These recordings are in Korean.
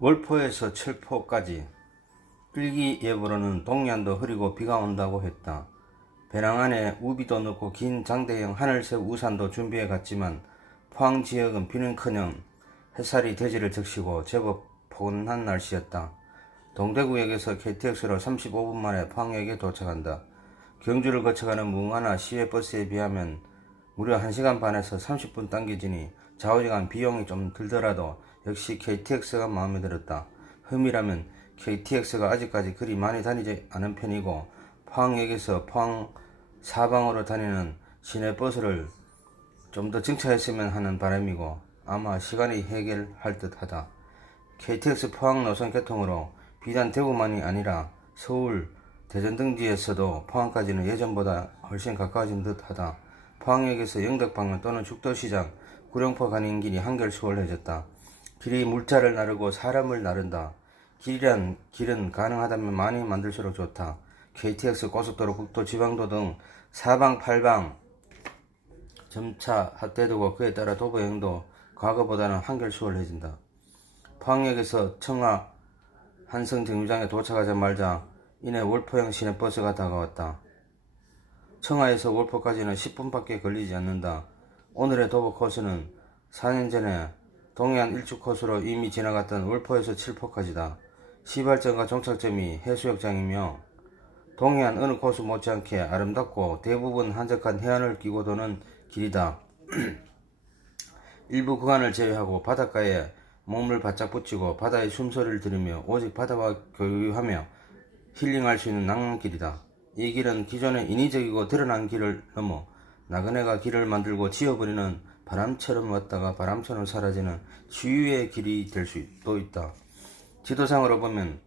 월포에서 칠포까지 일기예보로는 동해안도 흐리고 비가 온다고 했다. 배낭 안에 우비도 넣고 긴 장대형 하늘색 우산도 준비해 갔지만 포항 지역은 비는커녕 햇살이 대지를 적시고 제법 포근한 날씨였다. 동대구역에서 KTX로 35분 만에 포항역에 도착한다. 경주를 거쳐가는 무궁화나 시외버스에 비하면 무려 1시간 반에서 30분 당겨지니 좌우지간 비용이 좀 들더라도 역시 KTX가 마음에 들었다. 흠이라면 KTX가 아직까지 그리 많이 다니지 않은 편이고 포항역에서 포항 사방으로 다니는 시내버스를 좀 더 증차했으면 하는 바람이고 아마 시간이 해결할 듯하다. KTX 포항 노선 개통으로 비단 대구만이 아니라 서울, 대전 등지에서도 포항까지는 예전보다 훨씬 가까워진 듯하다. 포항역에서 영덕방면 또는 죽도시장, 구룡포 가는 길이 한결 수월해졌다. 길이 물자를 나르고 사람을 나른다. 길은 가능하다면 많이 만들수록 좋다. KTX, 고속도로, 국도, 지방도 등 사방팔방 점차 확대되고 그에 따라 도보여행도 과거보다는 한결 수월해진다. 포항역에서 청하 한성정류장에 도착하자마자 이내 월포형 시내버스가 다가왔다. 청하에서 월포까지는 10분밖에 걸리지 않는다. 오늘의 도보 코스는 4년 전에 동해안 일주 코스로 이미 지나갔던 월포에서 칠포까지다. 시발점과 종착점이 해수욕장이며 동해안 어느 코스 못지않게 아름답고 대부분 한적한 해안을 끼고 도는 길이다. 일부 구간을 제외하고 바닷가에 몸을 바짝 붙이고 바다의 숨소리를 들으며 오직 바다와 교류하며 힐링할 수 있는 낭만길이다. 이 길은 기존의 인위적이고 드러난 길을 넘어 나그네가 길을 만들고 지어버리는 바람처럼 왔다가 바람처럼 사라지는 치유의 길이 될 수도 있다. 지도상으로 보면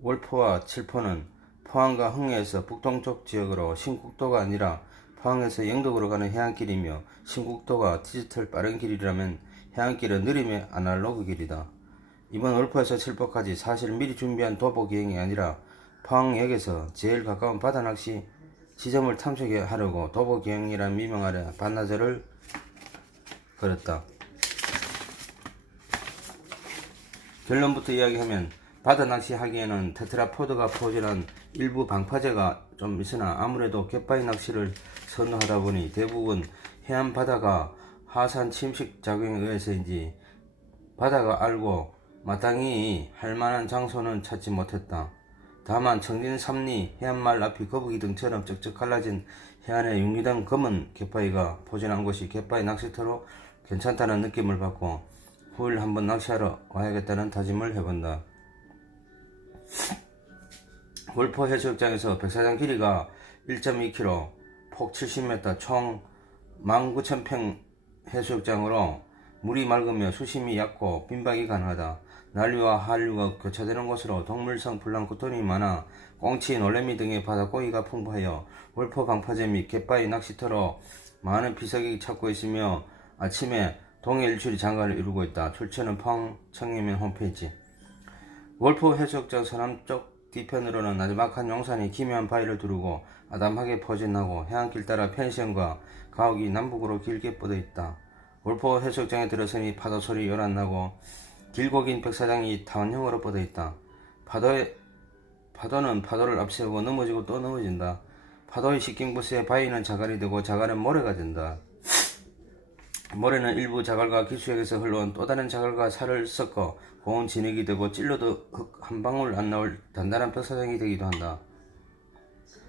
월포와 칠포는 포항과 흥해에서 북동쪽 지역으로 신국도가 아니라 포항에서 영덕으로 가는 해안길이며 신국도가 디지털 빠른 길이라면 해안길은 느림의 아날로그 길이다. 이번 월포에서 칠포까지 사실 미리 준비한 도보 기행이 아니라 포항역에서 제일 가까운 바다낚시 지점을 탐색하려고 도보 기행이란 미명 아래 반나절을 걸었다. 결론부터 이야기하면 바다낚시 하기에는 테트라포드가 포진한 일부 방파제가 좀 있으나 아무래도 갯바위 낚시를 선호하다 보니 대부분 해안 바다가 하산 침식 작용에 의해서인지 바다가 알고 마땅히 할만한 장소는 찾지 못했다. 다만 청진 삼리, 해안말 앞이 거북이 등처럼 쩍쩍 갈라진 해안에 융기던 검은 갯바위가 포진한 곳이 갯바위 낚시터로 괜찮다는 느낌을 받고 후일 한번 낚시하러 와야겠다는 다짐을 해본다. 월포 해수욕장에서 백사장 길이가 1.2km, 폭 70m, 총 19,000평 해수욕장으로 물이 맑으며 수심이 얕고 빈박이 가능하다. 난류와 한류가 교차되는 곳으로 동물성 플랑크톤이 많아 꽁치, 놀래미 등의 바다고기가 풍부하여 월포 방파제 및 갯바위 낚시터로 많은 비석이 찾고 있으며 아침에 동해 일출이 장관을 이루고 있다. 출처는 포항 청해면 홈페이지. 월포 해수욕장 서남쪽 뒤편으로는 나지막한 용산이 기묘한 바위를 두르고 아담하게 포진하고 해안길 따라 펜션과 가옥이 남북으로 길게 뻗어 있다. 월포 해수욕장에 들어서니 파도 소리 요란나고 길고 긴 백사장이 타원형으로 뻗어 있다. 파도는 파도를 앞세우고 넘어지고 또 넘어진다. 파도의 식경부스에 바위는 자갈이 되고 자갈은 모래가 된다. 모래는 일부 자갈과 기수역에서 흘러온 또 다른 자갈과 살을 섞어 고운 진흙이 되고 찔러도 흙 한 방울 안 나올 단단한 벽사장이 되기도 한다.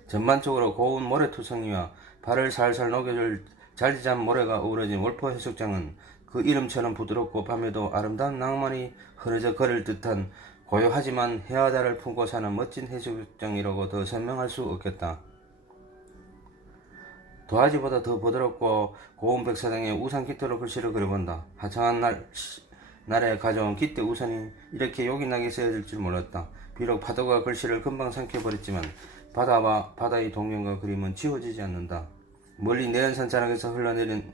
전반적으로 고운 모래투성이와 발을 살살 녹여줄 잘지잡 모래가 어우러진 월포 해수욕장은 그 이름처럼 부드럽고 밤에도 아름다운 낭만이 흐르져 거릴 듯한 고요하지만 해바다를 품고 사는 멋진 해수욕장이라고 더 설명할 수 없겠다. 도화지보다 더 부드럽고 고운 백사장에 우산 깃대로 글씨를 그려본다. 화창한 날에 가져온 깃대 우산이 이렇게 요긴하게 쓰여질 줄 몰랐다. 비록 파도가 글씨를 금방 삼켜버렸지만 바다와 바다의 동경과 그림은 지워지지 않는다. 멀리 내연산 자락에서 흘러내린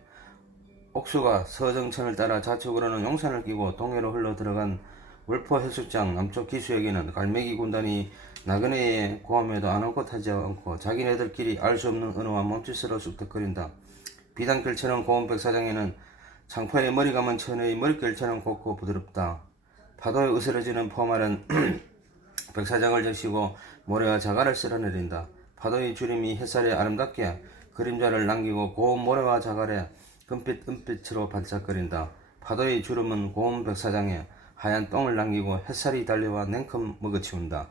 옥수가 서정천을 따라 좌측으로는 용산을 끼고 동해로 흘러 들어간 월포 해수욕장 남쪽 기수역에는 갈매기 군단이 나그네의 고함에도 아랑곳하지 않고 자기네들끼리 알 수 없는 언어와 몸짓으로 쑥덕거린다. 비단결처럼 고운 백사장에는 창포에 머리 감은 처녀의 머릿결처럼 곱고 부드럽다. 파도에 으스러지는 포말은 백사장을 적시고 모래와 자갈을 쓸어내린다. 파도의 주림이 햇살에 아름답게 그림자를 남기고 고운 모래와 자갈에 금빛 은빛으로 반짝거린다. 파도의 주름은 고운 백사장에 하얀 똥을 남기고 햇살이 달려와 냉큼 먹어치운다.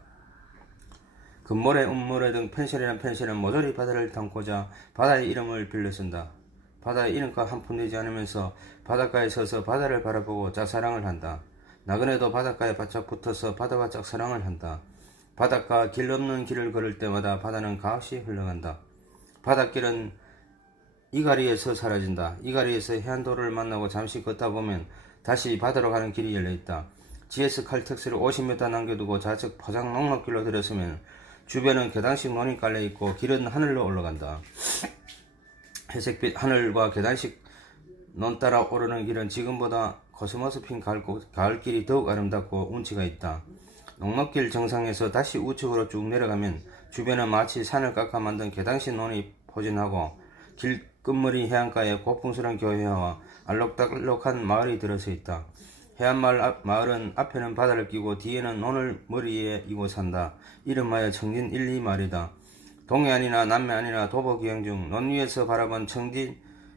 금모래, 은모래 등 펜실이란 펜실은 모조리 바다를 담고자 바다의 이름을 빌려 쓴다. 바다의 이름값 한 푼 내지 않으면서 바닷가에 서서 바다를 바라보고 짝사랑을 한다. 나그네도 바닷가에 바짝 붙어서 바다와 짝사랑을 한다. 바닷가 길 없는 길을 걸을 때마다 바다는 가없이 흘러간다. 바닷길은 이가리에서 사라진다. 이가리에서 해안도로를 만나고 잠시 걷다 보면 다시 바다로 가는 길이 열려있다. GS 칼텍스를 50m 남겨두고 좌측 포장 농락길로 들었으면 주변은 계단식 논이 깔려있고 길은 하늘로 올라간다. 회색빛 하늘과 계단식 논 따라 오르는 길은 지금보다 코스모스 핀 가을길이 더욱 아름답고 운치가 있다. 농락길 정상에서 다시 우측으로 쭉 내려가면 주변은 마치 산을 깎아 만든 계단식 논이 포진하고 길 끝머리 해안가에 고풍스런 교회와 알록달록한 마을이 들어서 있다. 해안마을은 앞에는 바다를 끼고 뒤에는 논을 머리에 이고 산다. 이름하여 청진 1, 2 마을이다. 동해 아니나 남해 아니나 도보기행 중 논 위에서 바라본 청진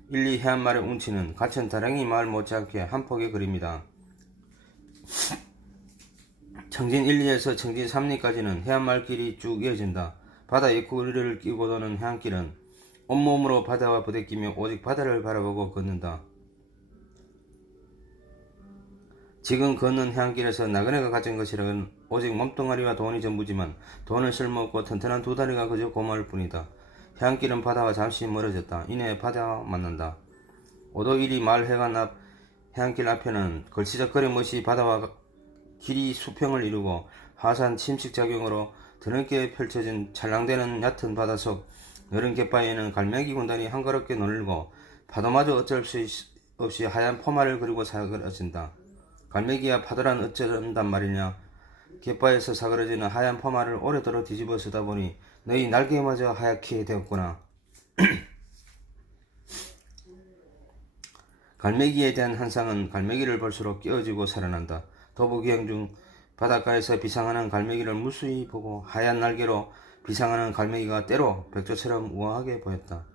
1, 2 해안마을의 운치는 가천 다랭이 마을 못지않게 한 폭의 그림이다. 청진 1, 2에서 청진 3, 2까지는 해안마을 길이 쭉 이어진다. 바다 입구를 끼고 도는 해안길은 온몸으로 바다와 부대끼며 오직 바다를 바라보고 걷는다. 지금 걷는 해안길에서 나그네가 가진 것이라는 오직 몸뚱아리와 돈이 전부지만 돈은 쓸모없고 튼튼한 두 다리가 그저 고마울 뿐이다. 해안길은 바다와 잠시 멀어졌다. 이내 바다와 만난다. 오도 1리 마을 해관 앞 해안길 앞에는 걸치적거림 없이 바다와 길이 수평을 이루고 하산 침식작용으로 드넓게 펼쳐진 찰랑대는 얕은 바닷속 너른 갯바위에는 갈매기 군단이 한가롭게 놀고 파도마저 어쩔 수 없이 하얀 포말을 그리고 사그러진다. 갈매기야 파도란 어쩌란단 말이냐. 갯바에서 사그러지는 하얀 포말을 오래도록 뒤집어 쓰다 보니 너희 날개마저 하얗게 되었구나. 갈매기에 대한 한상은 갈매기를 볼수록 깨어지고 살아난다. 도보기행 중 바닷가에서 비상하는 갈매기를 무수히 보고 하얀 날개로 비상하는 갈매기가 때로 백조처럼 우아하게 보였다.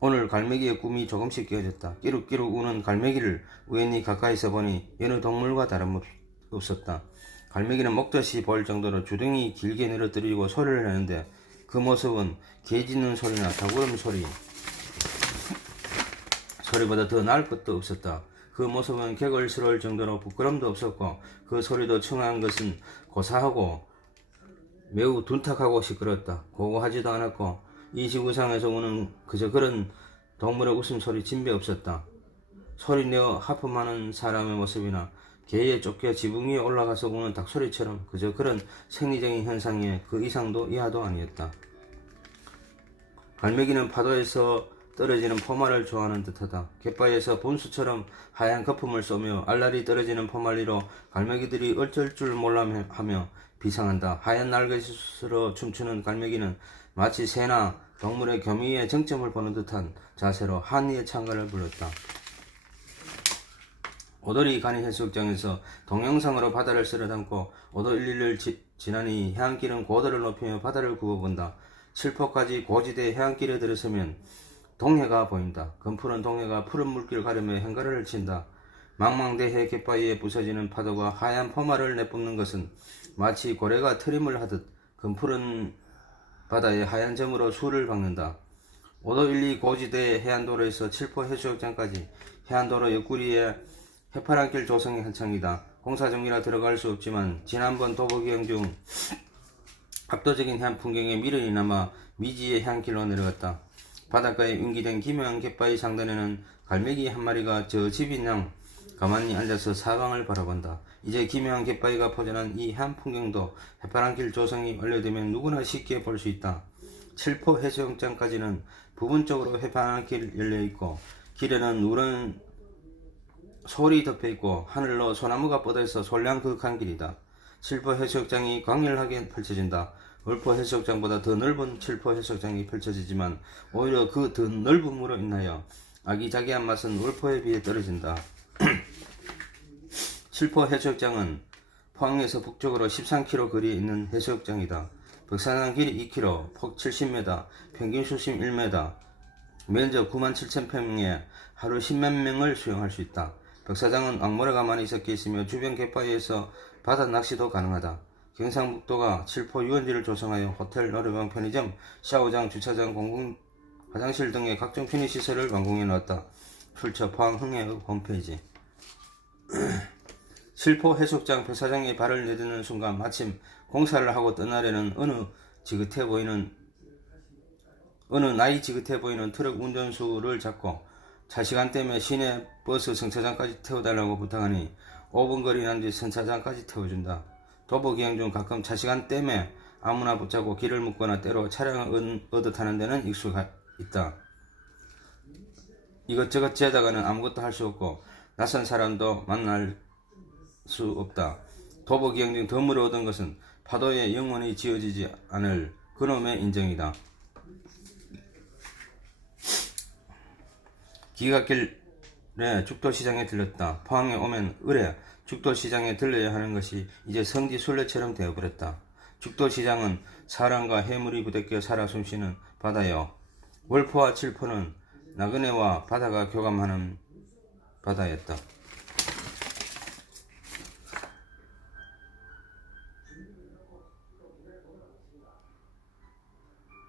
오늘 갈매기의 꿈이 조금씩 깨어졌다. 끼룩끼룩 우는 갈매기를 우연히 가까이서 보니 여느 동물과 다름없었다. 갈매기는 목젖이 보일 정도로 주둥이 길게 늘어뜨리고 소리를 내는데 그 모습은 개 짖는 소리나 닭울음 소리보다 더 나을 것도 없었다. 그 모습은 개걸스러울 정도로 부끄럼도 없었고 그 소리도 청한 것은 고사하고 매우 둔탁하고 시끄럽다. 고고하지도 않았고 이 지구상에서 우는 그저 그런 동물의 웃음소리 진배 없었다. 소리내어 하품하는 사람의 모습이나 개에 쫓겨 지붕 위에 올라가서 우는 닭소리처럼 그저 그런 생리적인 현상에 그 이상도 이하도 아니었다. 갈매기는 파도에서 떨어지는 포말을 좋아하는 듯하다. 갯바위에서 분수처럼 하얀 거품을 쏘며 알알이 떨어지는 포말 위로 갈매기들이 어쩔 줄 몰라하며 비상한다. 하얀 날개짓으로 춤추는 갈매기는 마치 새나 동물의 교미의 정점을 보는 듯한 자세로 한이의 창가를 불렀다. 오돌이 간이 해수욕장에서 동영상으로 바다를 쓸어담고 오도 1리를 지나니 해안길은 고도를 높이며 바다를 굽어본다. 칠포까지 고지대 해안길에 들어서면 동해가 보인다. 검푸른 동해가 푸른 물길을 가르며 행가를 친다. 망망대해 갯바위에 부서지는 파도가 하얀 포말을 내뿜는 것은 마치 고래가 트림을 하듯 검푸른 바다에 하얀 점으로 수를 박는다. 오도 1, 2 고지대 해안도로에서 칠포 해수욕장까지 해안도로 옆구리에 해파랑길 조성이 한창이다. 공사 중이라 들어갈 수 없지만 지난번 도보기행 중 압도적인 해안 풍경에 미련이 남아 미지의 해안길로 내려갔다. 바닷가에 윙기된 기묘한 갯바위 상단에는 갈매기 한 마리가 저 집인 양 가만히 앉아서 사방을 바라본다. 이제 기묘한 갯바위가 포진한 이 해안 풍경도 해파랑길 조성이 완료되면 누구나 쉽게 볼 수 있다. 칠포 해수욕장까지는 부분적으로 해파랑길이 열려있고 길에는 누런 솔이 덮여있고 하늘로 소나무가 뻗어서 솔량극한 길이다. 칠포 해수욕장이 광활하게 펼쳐진다. 울포 해수욕장보다 더 넓은 칠포 해수욕장이 펼쳐지지만 오히려 그 더 넓음으로 인하여 아기자기한 맛은 울포에 비해 떨어진다. 칠포 해수욕장은 포항에서 북쪽으로 13km 거리에 있는 해수욕장이다. 벽사장 길이 2km, 폭 70m, 평균 수심 1m, 면적 97,000평에 하루 10만 명을 수용할 수 있다. 벽사장은 왕모래가 많이 섞여 있으며 주변 갯바위에서 바다 낚시도 가능하다. 경상북도가 7포 유원지를 조성하여 호텔, 노래방, 편의점, 샤워장, 주차장, 공공 화장실 등의 각종 편의시설을 완공해 놓았다. 출처 포항 흥해읍 홈페이지. 7포 해수욕장 벽사장에 발을 내딛는 순간 마침 공사를 하고 떠나려는 어느 나이 지긋해 보이는 트럭 운전수를 잡고 차시간 때문에 시내 버스 승차장까지 태워달라고 부탁하니 5분 거리 난 뒤 승차장까지 태워준다. 도보기행 중 가끔 차시간 때문에 아무나 붙잡고 길을 묻거나 때로 차량을 얻어 타는 데는 익숙하 있다. 이것저것 재다가는 아무것도 할 수 없고 낯선 사람도 만날 수 없다. 도보기행 중 덤을 얻은 것은 파도에 영원히 지워지지 않을 그놈의 인정이다. 기갓길에 죽도시장에 들렀다. 포항에 오면 을에 죽도시장에 들러야 하는 것이 이제 성지 순례처럼 되어버렸다. 죽도시장은 사람과 해물이 부대껴 살아 숨쉬는 바다요. 월포와 칠포는 나그네와 바다가 교감하는 바다였다.